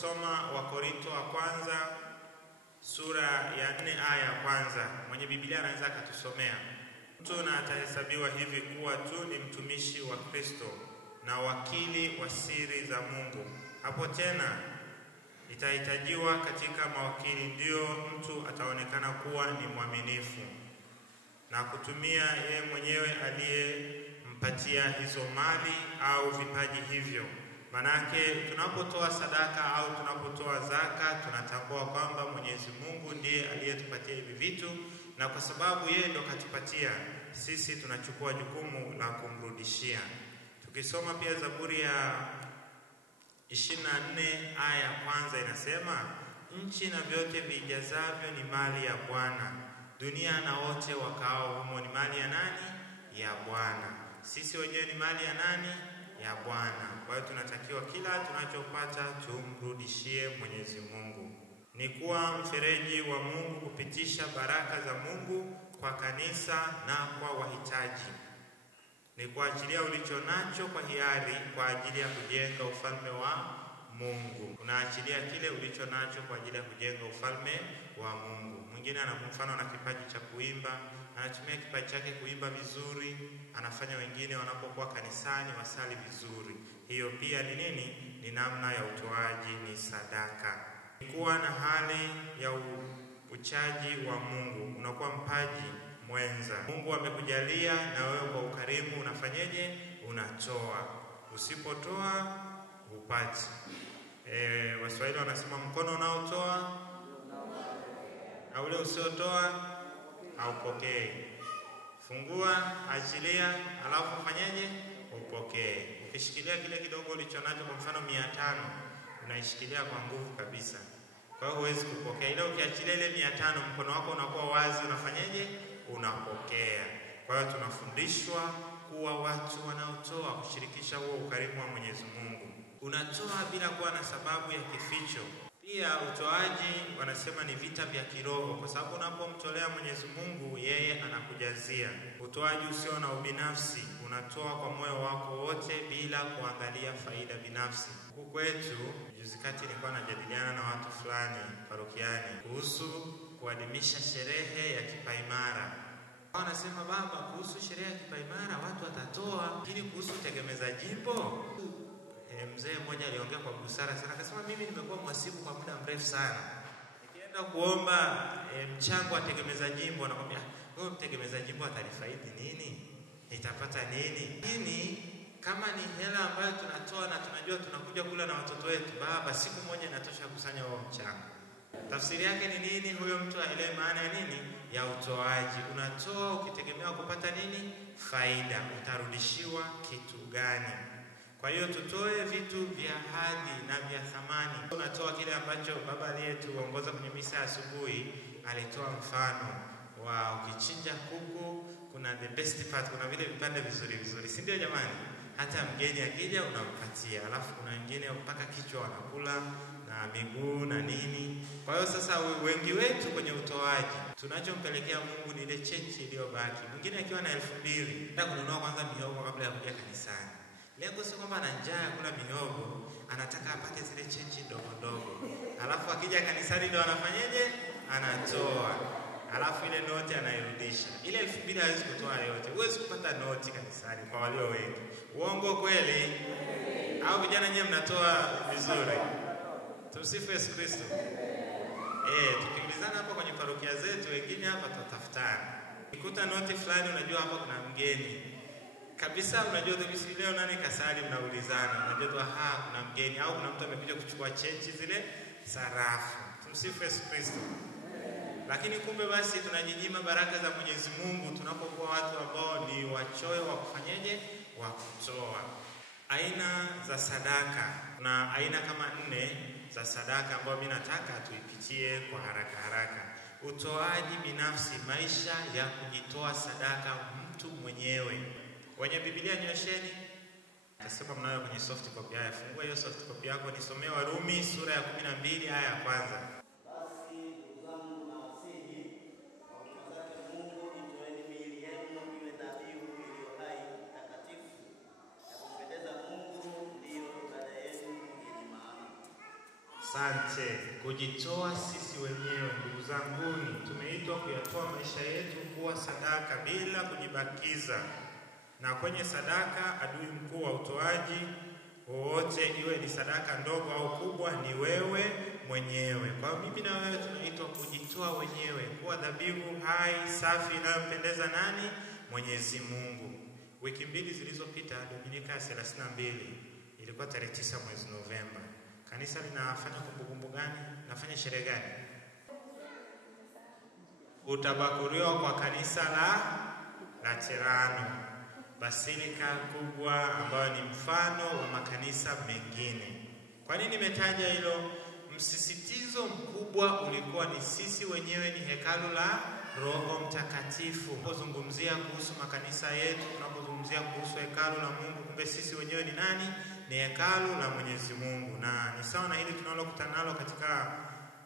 kusoma Wakorintho wa kwanza sura ya 4 aya ya kwanza. Mwenye Biblia anaweza akatusomea. Mtu na atahesabiwa hivi kuwa tu ni mtumishi wa Kristo na wakili wa siri za Mungu. Hapo tena itahitajiwa katika mawakili ndio mtu ataonekana kuwa ni mwaminifu na kutumia yeye mwenyewe aliyempatia hizo mali au vipaji hivyo. Manake tunapotoa sadaka au tunapotoa zaka, tunatambua kwamba Mwenyezi Mungu ndiye aliyetupatia hivi vitu, na kwa sababu yeye ndo katupatia, sisi tunachukua jukumu la kumrudishia. Tukisoma pia Zaburi ya 24 aya ya kwanza inasema, nchi na vyote vijazavyo ni mali ya Bwana, dunia na wote wakao humo ni mali ya nani? Ya Bwana. Sisi wenyewe ni mali ya nani? Ya Bwana. Kwa hiyo tunatakiwa kila tunachopata tumrudishie Mwenyezi Mungu. Ni kuwa mfereji wa Mungu kupitisha baraka za Mungu kwa kanisa na kwa wahitaji. Ni kuachilia ulicho nacho kwa hiari kwa ajili ya kujenga ufalme wa Mungu. Unaachilia kile ulicho nacho kwa ajili ya kujenga ufalme wa Mungu. Mwingine ana mfano na kipaji cha kuimba, anatumia kipaji chake kuimba vizuri, anafanya wengine wanapokuwa kanisani wasali vizuri. Hiyo pia ni nini? Ni namna ya utoaji, ni sadaka. Kuwa na hali ya uchaji wa Mungu, unakuwa mpaji mwenza. Mungu amekujalia na wewe kwa ukarimu unafanyeje? Unatoa. Usipotoa hupati. Waswahili wanasema mkono unaotoa na ule usiotoa haupokei. Fungua, achilia, alafu fanyeje? Upokee. Ukishikilia kile kidogo ulichonacho, kwa mfano 500, unaishikilia kwa nguvu kabisa. Kwa hiyo huwezi kupokea. Ile ukiachilia ile 500, mkono wako unakuwa wazi, unafanyeje? Unapokea. Kwa hiyo tunafundishwa kuwa watu wanaotoa, kushirikisha huo ukarimu wa Mwenyezi Mungu. Unatoa bila kuwa na sababu ya kificho. Pia utoaji wanasema ni vita vya kiroho, kwa sababu unapomtolea Mwenyezi Mungu yeye anakujazia. Utoaji usio na ubinafsi, unatoa kwa moyo wako wote bila kuangalia faida binafsi. Huku kwetu juzi kati nilikuwa najadiliana na watu fulani parokiani kuhusu kuadhimisha sherehe ya kipaimara. Wanasema, baba, kuhusu sherehe ya kipaimara watu watatoa, lakini kuhusu tegemeza jimbo. Mzee mmoja aliongea kwa busara sana, akasema, mimi nimekuwa mhasibu kwa muda mrefu sana. Nikienda kuomba mchango wa tegemeza jimbo, anakuambia, wewe mtegemeza jimbo atanifaidi nini? Nitapata nini? Lakini kama ni hela ambayo tunatoa na tunajua tunakuja kula na watoto wetu, baba, siku moja inatosha kusanya huo mchango. Tafsiri yake ni nini? Huyo mtu aelewe maana ya nini? Ya utoaji. Unatoa ukitegemea kupata nini? Faida. Utarudishiwa kitu gani? Kwa hiyo tutoe vitu vya hadhi na vya thamani. Unatoa kile ambacho baba aliyetuongoza kwenye misa ya asubuhi alitoa mfano wa ukichinja kuku, kuna the best part, kuna vile vipande vizuri vizuri, si ndio jamani? Hata mgeni akija unampatia, alafu kuna wengine mpaka kichwa wanakula na miguu na nini. Kwa hiyo sasa wengi wetu kwenye utoaji tunachompelekea Mungu ni ile chenchi iliyobaki. Mwingine akiwa na 2000 nataka kununua kwanza mihogo kabla ya kuja kanisani. Lengo sio kwamba ana njaa ya kula mihogo, anataka apate zile chenchi ndogo ndogo. Alafu akija kanisani ndio anafanyaje? Anatoa. Alafu ile noti anairudisha. Ile 2000 hawezi kutoa yote. Huwezi kupata noti kanisani kwa walio wengi. Uongo kweli? Au vijana nyewe mnatoa vizuri? Tumsifu Yesu Kristo. Tukiulizana hapa kwenye parokia zetu, wengine hapa tutatafutana. Ukikuta noti fulani unajua hapa kuna mgeni. Kabisa unajua leo nani kasali, mnaulizana. Unajua tu kuna mgeni au kuna mtu amekuja kuchukua chenchi zile sarafu. Tumsifu Yesu Kristo. Lakini kumbe basi tunajinyima baraka za Mwenyezi Mungu tunapokuwa watu ambao ni wachoyo wa kufanyeje? Wa kutoa. Aina za sadaka. Na aina kama 4 za sadaka ambayo mimi nataka tuipitie kwa haraka. Utoaji binafsi, maisha ya kujitoa sadaka mtu mwenyewe. Wenye Biblia nyosheni. Tasema mnayo kwenye soft copy. Haya, fungua hiyo soft copy yako, nisomee Warumi sura ya 12 aya ya kwanza. Asante. Kujitoa sisi wenyewe, ndugu zanguni, tumeitwa kuyatoa maisha yetu kuwa sadaka bila kujibakiza. Na kwenye sadaka, adui mkuu wa utoaji wowote, iwe ni sadaka ndogo au kubwa, ni wewe mwenyewe. Kwa mimi na wewe tunaitwa kujitoa wenyewe, kuwa dhabihu hai, safi, inayompendeza nani? Mwenyezi Mungu. Wiki mbili zilizopita, Dominika 32, ilikuwa tarehe 9 mwezi Novemba. Kanisa linafanya kumbukumbu gani? Nafanya sherehe gani? Utabakuriwa kwa kanisa la Laterano, basilika kubwa ambayo ni mfano wa makanisa mengine. Kwa nini nimetaja hilo? Msisitizo mkubwa ulikuwa ni sisi wenyewe ni hekalu la Roho Mtakatifu. Tunapozungumzia kuhusu makanisa yetu, tunapozungumzia kuhusu hekalu la Mungu, kumbe sisi wenyewe ni nani? Ni hekalu la Mwenyezi Mungu. Na ni sawa na hili tunalokutana nalo katika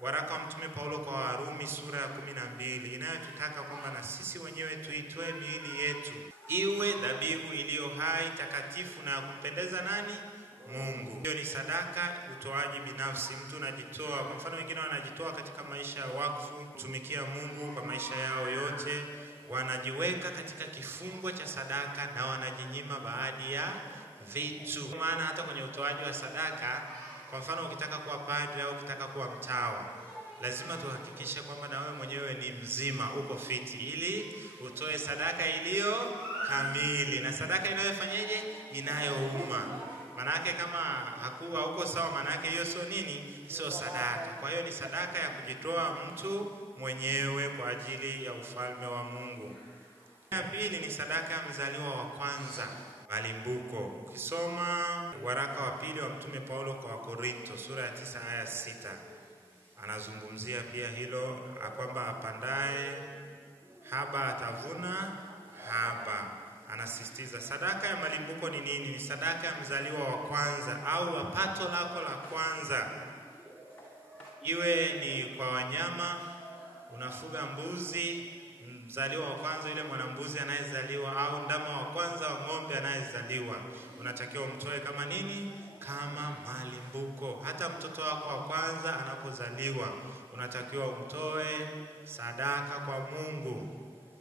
waraka wa Mtume Paulo kwa Warumi sura ya 12, inayotutaka kwamba na sisi wenyewe tuitoe miili yetu iwe dhabihu iliyo hai, takatifu na kumpendeza nani? Mungu. Hiyo ni sadaka, utoaji binafsi. Mtu anajitoa. Kwa mfano, wengine wanajitoa katika maisha ya wakfu, kutumikia Mungu kwa maisha yao yote. Wanajiweka katika kifungo cha sadaka na wanajinyima baadhi ya vitu. Maana hata kwenye utoaji wa sadaka, kwa mfano ukitaka kuwa padri au ukitaka kuwa mtawa, lazima tuhakikishe kwamba na wewe mwenyewe ni mzima, uko fiti, ili utoe sadaka iliyo kamili. Na sadaka inayofanyaje? Inayouma. Manake kama hakuwa uko sawa, manake hiyo sio nini? Sio sadaka. Kwa hiyo ni sadaka ya kujitoa mtu mwenyewe kwa ajili ya ufalme wa Mungu. Ya pili ni sadaka ya mzaliwa wa kwanza, malimbuko. Ukisoma waraka wa pili wa Mtume Paulo kwa Korinto sura ya 9 aya 6, anazungumzia pia hilo, kwamba apandaye haba atavuna haba. Anasisitiza sadaka ya malimbuko ni nini? Ni sadaka ya mzaliwa wa kwanza au wa pato lako la kwanza. Iwe ni kwa wanyama, unafuga mbuzi, mzaliwa wa kwanza yule mwanambuzi anayezaliwa, au ndama wa kwanza wa ng'ombe anayezaliwa, unatakiwa umtoe kama nini? Kama malimbuko. Hata mtoto wako wa kwanza anapozaliwa, unatakiwa umtoe sadaka kwa Mungu.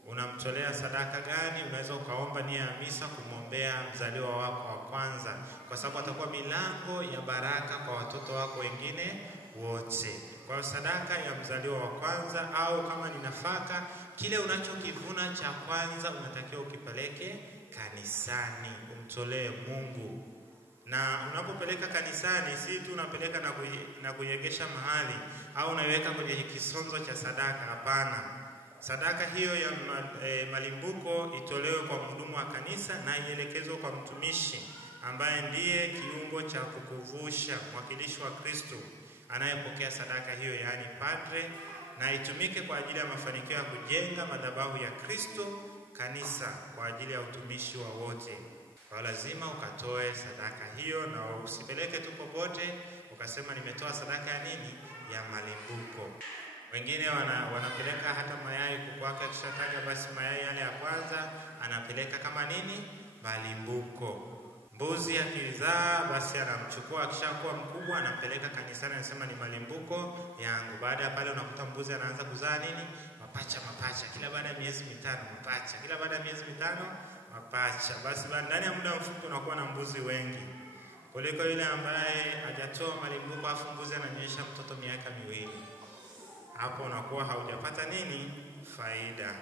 Unamtolea sadaka gani? Unaweza ukaomba nia ya misa kumwombea mzaliwa wako wa kwanza, kwa sababu atakuwa milango ya baraka kwa watoto wako wengine wote. Kwa sadaka ya mzaliwa wa kwanza, au kama ni nafaka, kile unachokivuna cha kwanza unatakiwa ukipeleke kanisani, umtolee Mungu. Na unapopeleka kanisani, si tu unapeleka na kuiegesha mahali au unaiweka kwenye kisonzo cha sadaka. Hapana. Sadaka hiyo ya malimbuko itolewe kwa mhudumu wa kanisa na ielekezwe kwa mtumishi ambaye ndiye kiungo cha kukuvusha, mwakilishi wa Kristo anayepokea sadaka hiyo, yaani padre, na itumike kwa ajili ya mafanikio ya kujenga madhabahu ya Kristo, kanisa, kwa ajili ya utumishi wa wote. Kwa lazima ukatoe sadaka hiyo, na usipeleke tu popote ukasema nimetoa sadaka ya nini? Ya malimbuko. Wengine wanapeleka hata mayai. Kuku wake akishataga, basi mayai yale ya kwanza anapeleka kama nini? Malimbuko. Mbuzi akizaa, basi anamchukua, akishakuwa mkubwa anapeleka kanisani, anasema ni malimbuko yangu. Baada ya pale unakuta mbuzi anaanza kuzaa nini? Mapacha. Kila baada ya miezi 5 mapacha. Kila baada ya miezi 5 mapacha. Basi ndani ya muda mfupi unakuwa na mbuzi wengi kuliko yule ambaye hajatoa malimbuko afu mbuzi ananyonyesha mtoto miaka 2. Hapo unakuwa haujapata nini? Faida.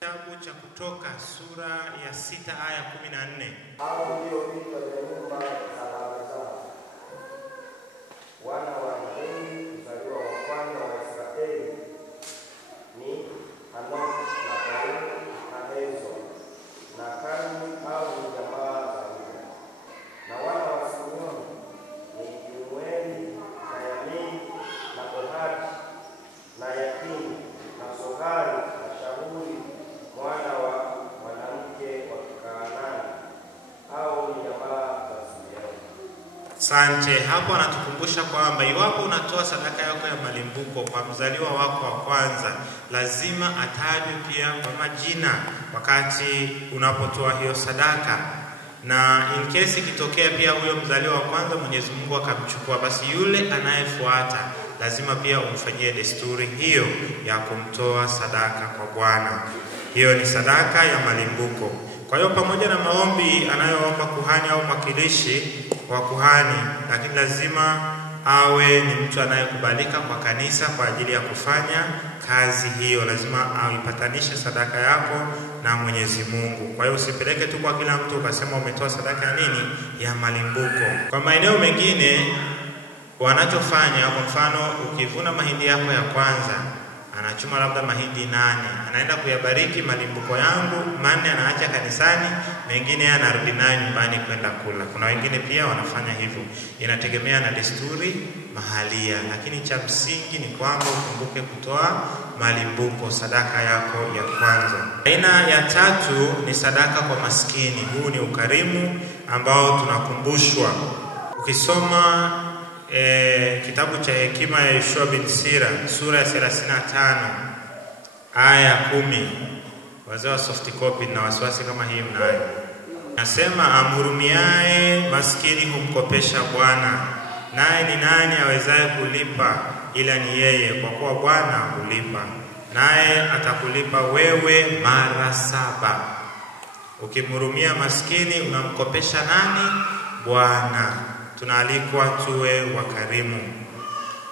Kitabu cha Kutoka sura ya 6 aya 14. Hao ndio vichwa vya nyumba za baba zao, wana wa Israeli, mzaliwa wa kwanza wa Israeli ni Hanoki na Palu na Hezo na Karmi, au ni jamaa za Yuda. Na wana wa Simeoni ni Kemueli na Yamini na Ohadi na Yakini na Sohari na Shauli mwana wa mwanamke wa Kanaani, au ni jamaa za Simeoni. Asante. Hapo anatukumbusha kwamba iwapo unatoa sadaka yako ya malimbuko kwa mzaliwa wako wa kwanza, lazima atajwe pia kwa majina wakati unapotoa hiyo sadaka. na in case ikitokea pia huyo mzaliwa wa kwanza Mwenyezi Mungu akamchukua, basi yule anayefuata lazima pia umfanyie desturi hiyo ya kumtoa sadaka kwa Bwana. Hiyo ni sadaka ya malimbuko. Kwa hiyo pamoja na maombi anayoomba kuhani au mwakilishi wa kuhani, lakini lazima awe ni mtu anayekubalika kwa kanisa kwa ajili ya kufanya kazi hiyo. Lazima aipatanishe sadaka yako na Mwenyezi Mungu. Kwa hiyo usipeleke tu kwa kila mtu ukasema umetoa sadaka ya nini? Ya malimbuko. Kwa maeneo mengine wanachofanya, kwa mfano ukivuna mahindi yako ya kwanza, anachuma labda mahindi 8, anaenda kuyabariki malimbuko yangu 4, anaacha kanisani, mengine anarudi nayo nyumbani kwenda kula. Kuna wengine pia wanafanya hivyo. Inategemea na desturi mahalia, lakini cha msingi ni kwamba ukumbuke kutoa malimbuko, sadaka yako ya kwanza. Aina ya tatu ni sadaka kwa maskini. Huu ni ukarimu ambao tunakumbushwa. Ukisoma kitabu cha hekima ya Yoshua bin Sira sura ya 35 aya ya 10, wazee wa soft copy na wasiwasi kama hii mnayo, nasema amhurumiaye maskini humkopesha Bwana, naye ni nani awezaye kulipa ila ni yeye, kwa kuwa Bwana hulipa, naye atakulipa wewe mara 7. Ukimhurumia maskini unamkopesha nani? Bwana. Tunaalikwa tuwe wakarimu.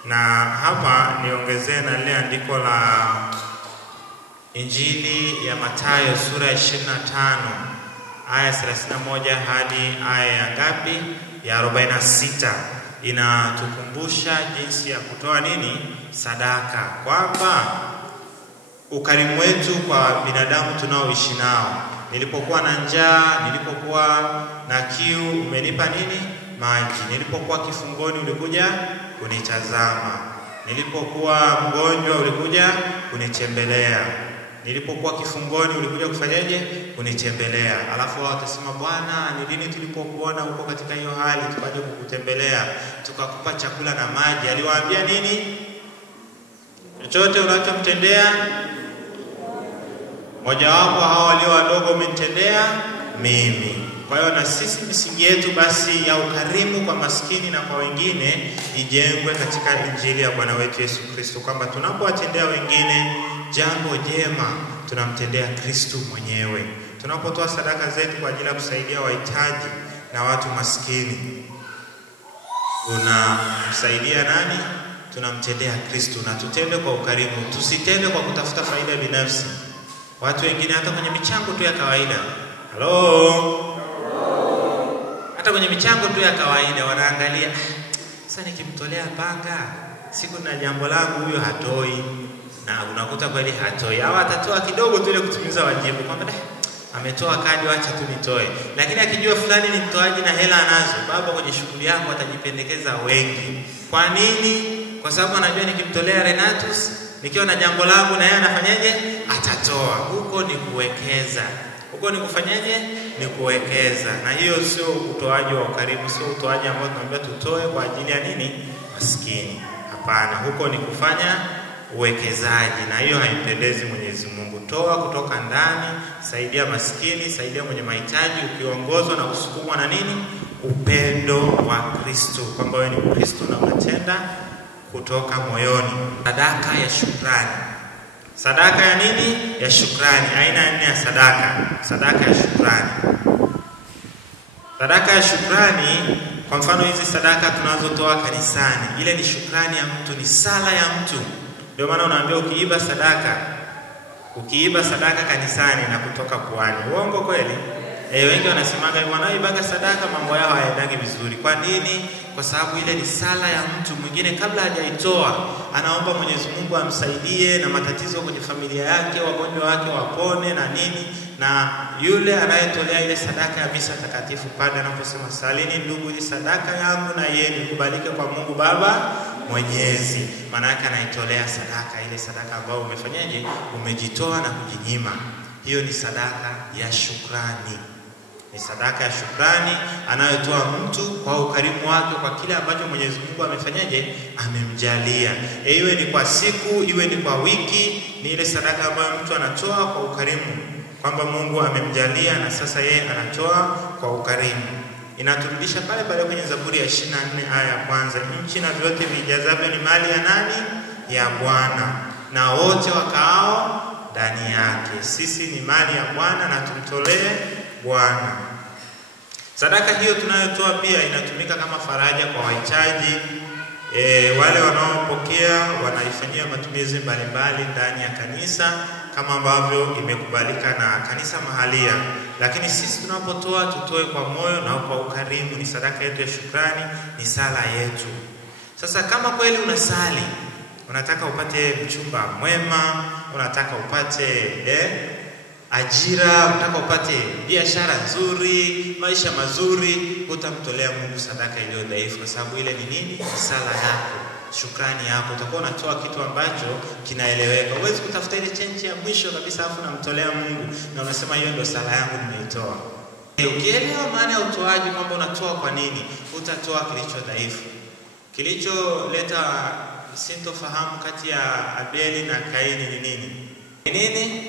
Na hapa niongezee na lile andiko la Injili ya Mathayo sura ya 25 aya 31 hadi aya ya ngapi? Ya 46. Inatukumbusha jinsi ya kutoa nini? Sadaka. Kwamba ukarimu wetu kwa binadamu tunaoishi nao. Nilipokuwa na njaa, nilipokuwa na kiu, umenipa nini? Maji. Nilipokuwa kifungoni ulikuja kunitazama. Nilipokuwa mgonjwa ulikuja kunitembelea. Nilipokuwa kifungoni ulikuja kufanyaje? Kunitembelea. Alafu wao watasema, Bwana, ni lini tulipokuona huko katika hiyo hali tukaje kukutembelea tukakupa chakula na maji? Aliwaambia nini? Chochote unachomtendea mmoja wapo hao walio wadogo umenitendea mimi. Kwa hiyo na sisi misingi yetu basi ya ukarimu kwa maskini na kwa wengine ijengwe katika Injili ya Bwana wetu Yesu Kristo, kwamba tunapowatendea wengine jambo jema tunamtendea Kristo mwenyewe. Tunapotoa sadaka zetu kwa ajili ya kusaidia wahitaji na watu maskini, tunamsaidia nani? Tunamtendea Kristo. Na tutende kwa ukarimu, tusitende kwa kutafuta faida binafsi. Watu wengine hata kwenye michango tu ya kawaida, hata kwenye michango tu ya kawaida wanaangalia, sasa nikimtolea panga siku na jambo langu huyo hatoi, na unakuta kweli hatoi, au atatoa kidogo tu ile kutimiza wajibu, kwamba ametoa kadi, acha tu nitoe. Lakini akijua fulani ni mtoaji na hela anazo, baba kwenye shughuli yako atajipendekeza wengi. Kwa nini? Kwa sababu anajua nikimtolea Renatus nikiwa na jambo langu na yeye anafanyaje? Atatoa. Huko ni kuwekeza. Huko ni kufanyaje? Ni kuwekeza. Na hiyo sio utoaji wa ukarimu, sio utoaji ambao tunaambia tutoe kwa ajili ya nini? Maskini. Hapana, huko ni kufanya uwekezaji, na hiyo haimpendezi Mwenyezi Mungu. Toa kutoka ndani, saidia maskini, saidia mwenye mahitaji, ukiongozwa na kusukumwa na nini? Upendo wa Kristo, kwamba wewe ni Kristo na unatenda kutoka moyoni. Sadaka ya shukrani. Sadaka ya nini? Ya shukrani. Aina 4 ya sadaka. Sadaka ya shukrani. Sadaka ya shukrani, kwa mfano hizi sadaka tunazotoa kanisani, ile ni shukrani ya mtu, ni sala ya mtu. Ndio maana unaambia ukiiba sadaka kanisani na kutoka puani. Uongo kweli? Wengi wanasemaga wanaoibaga sadaka mambo yao hayaendagi vizuri. Kwa nini? Kwa sababu ile ni sala ya mtu mwingine, kabla hajaitoa anaomba Mwenyezi Mungu amsaidie na matatizo kwenye familia yake, wagonjwa wake wapone na nini. Na yule anayetolea ile sadaka ya misa takatifu pale anaposema, salini ndugu, hii sadaka yangu na yeye nikubalike kwa Mungu Baba Mwenyezi, maana yake anaitolea sadaka, ile sadaka ambayo umefanyaje? Umejitoa na kujinyima. Hiyo ni sadaka ya shukrani. Ni sadaka ya shukrani anayotoa mtu kwa ukarimu wake kwa kile ambacho Mwenyezi Mungu amefanyaje? Amemjalia. Iwe ni kwa siku, iwe ni kwa wiki, ni ile sadaka ambayo mtu anatoa kwa ukarimu kwamba Mungu amemjalia na sasa yeye anatoa kwa ukarimu. Inaturudisha pale pale kwenye Zaburi ya 24 aya ya kwanza, nchi na vyote vijazavyo ni mali ya nani? Ya Bwana, na wote wakaao ndani yake. Sisi ni mali ya Bwana na tumtolee Bwana. Sadaka hiyo tunayotoa pia inatumika kama faraja kwa wahitaji. Wale wanaopokea wanaifanyia matumizi mbalimbali ndani ya kanisa kama ambavyo imekubalika na kanisa mahalia. Lakini sisi tunapotoa tutoe kwa moyo na kwa ukarimu, ni sadaka yetu ya shukrani, ni sala yetu. Sasa kama kweli unasali, unataka upate mchumba mwema, unataka upate ajira, unataka upate biashara nzuri, maisha mazuri, utamtolea Mungu sadaka iliyo dhaifu, kwa sababu ile ni nini? Sala yako, shukrani yako. Utakuwa unatoa kitu ambacho kinaeleweka. Huwezi kutafuta ile chenchi ya mwisho kabisa afu unamtolea Mungu na unasema hiyo ndio sala yangu nimeitoa. Ukielewa maana ya utoaji kwamba unatoa kwa nini, utatoa kilicho dhaifu. Kilicholeta sintofahamu kati ya Abeli na Kaini ni nini? Ni nini?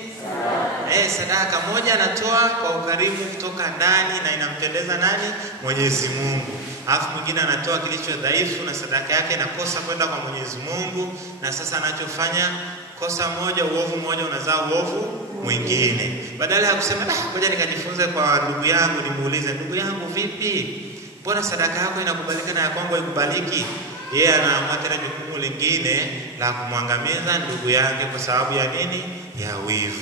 Sadaka moja anatoa kwa ukarimu kutoka ndani na inampendeza nani? Mwenyezi Mungu. Alafu mwingine anatoa kilicho dhaifu na sadaka yake inakosa kwenda kwa Mwenyezi Mungu, na sasa anachofanya, kosa moja, uovu moja unazaa uovu mwingine. Badala ya kusema ngoja nikajifunze kwa ndugu yangu, nimuulize ndugu yangu, vipi? Mbona sadaka yako inakubalika na ya kwangu haikubaliki? Yeye anaamua tena jukumu lingine la kumwangamiza ndugu yake kwa sababu ya nini? Ya wivu.